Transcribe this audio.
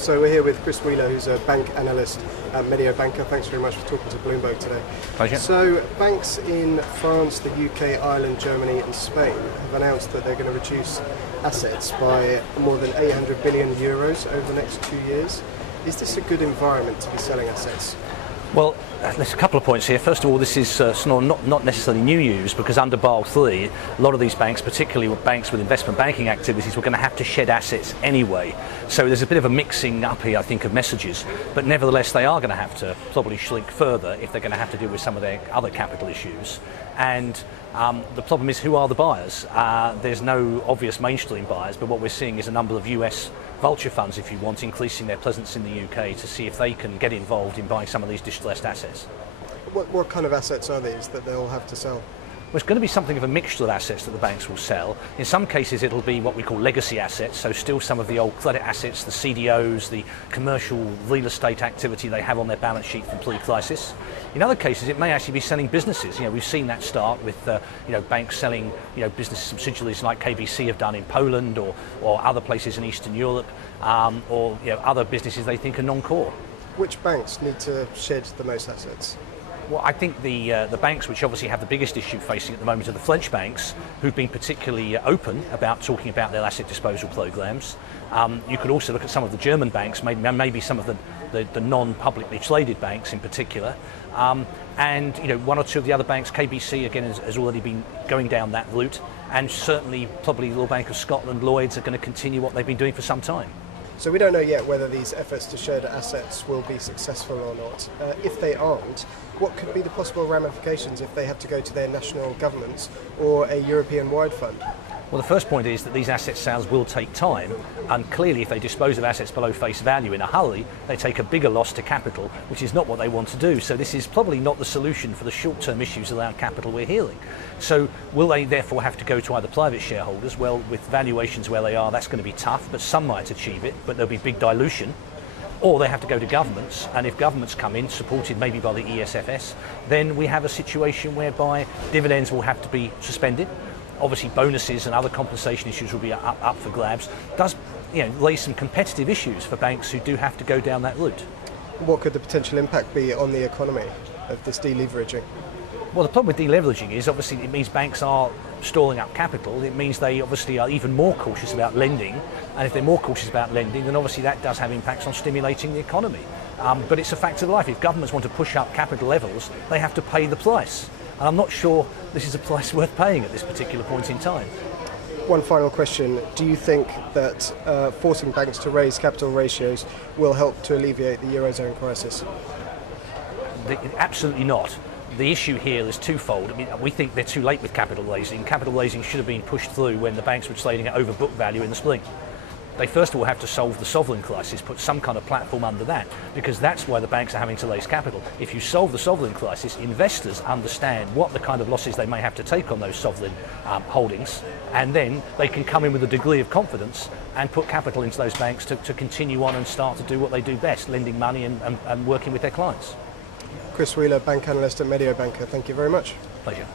So we're here with Chris Wheeler, who's a bank analyst at Mediobanca. Thanks very much for talking to Bloomberg today. Pleasure. So banks in France, the UK, Ireland, Germany and Spain have announced that they're going to reduce assets by more than 800 billion euros over the next 2 years. Is this a good environment to be selling assets? Well, there's a couple of points here. First of all, this is not necessarily new news, because under Basel III, a lot of these banks, particularly banks with investment banking activities, were going to have to shed assets anyway. So there's a bit of a mixing up here, I think, of messages. But nevertheless, they are going to have to probably shrink further if they're going to have to deal with some of their other capital issues. And the problem is, who are the buyers? There's no obvious mainstream buyers, but what we're seeing is a number of US vulture funds, if you want, increasing their presence in the UK to see if they can get involved in buying some of these distressed assets. What kind of assets are these that they'll have to sell? Well, it's going to be something of a mixture of assets that the banks will sell. In some cases, it'll be what we call legacy assets, so still some of the old credit assets, the CDOs, the commercial real estate activity they have on their balance sheet from pre-crisis. In other cases, it may actually be selling businesses. We've seen that start with banks selling business subsidiaries like KBC have done in Poland or other places in Eastern Europe, or other businesses they think are non-core. Which banks need to shed the most assets? Well, I think the banks which obviously have the biggest issue facing at the moment are the French banks, who've been particularly open about talking about their asset disposal programs. You could also look at some of the German banks, maybe some of the non-publicly traded banks in particular. And one or two of the other banks, KBC again has already been going down that route, and certainly probably the Royal Bank of Scotland, Lloyds are going to continue what they've been doing for some time. So we don't know yet whether these efforts to shed assets will be successful or not. If they aren't, what could be the possible ramifications if they have to go to their national governments or a European-wide fund? Well, the first point is that these asset sales will take time, and clearly if they dispose of assets below face value in a hurry, they take a bigger loss to capital, which is not what they want to do. So this is probably not the solution for the short-term issues around capital we're hearing. So will they therefore have to go to either private shareholders? Well, with valuations where they are, that's going to be tough, but some might achieve it, but there'll be big dilution. Or they have to go to governments, and if governments come in, supported maybe by the ESFS, then we have a situation whereby dividends will have to be suspended. Obviously bonuses and other compensation issues will be up for grabs. Does raise some competitive issues for banks who do have to go down that route. What could the potential impact be on the economy of this deleveraging? Well, the problem with deleveraging is obviously it means banks are storing up capital. It means they obviously are even more cautious about lending, and if they're more cautious about lending, then obviously that does have impacts on stimulating the economy. But it's a fact of life. If governments want to push up capital levels, they have to pay the price. And I'm not sure this is a price worth paying at this particular point in time. One final question. Do you think that forcing banks to raise capital ratios will help to alleviate the Eurozone crisis? Absolutely not. The issue here is twofold. I mean, we think they're too late with capital raising. Capital raising should have been pushed through when the banks were trading at over book value in the spring. They first of all have to solve the sovereign crisis, put some kind of platform under that, because that's why the banks are having to raise capital. If you solve the sovereign crisis, investors understand what the kind of losses they may have to take on those sovereign holdings, and then they can come in with a degree of confidence and put capital into those banks to continue on and start to do what they do best, lending money and working with their clients. Chris Wheeler, bank analyst at Mediobanca. Thank you very much. Pleasure.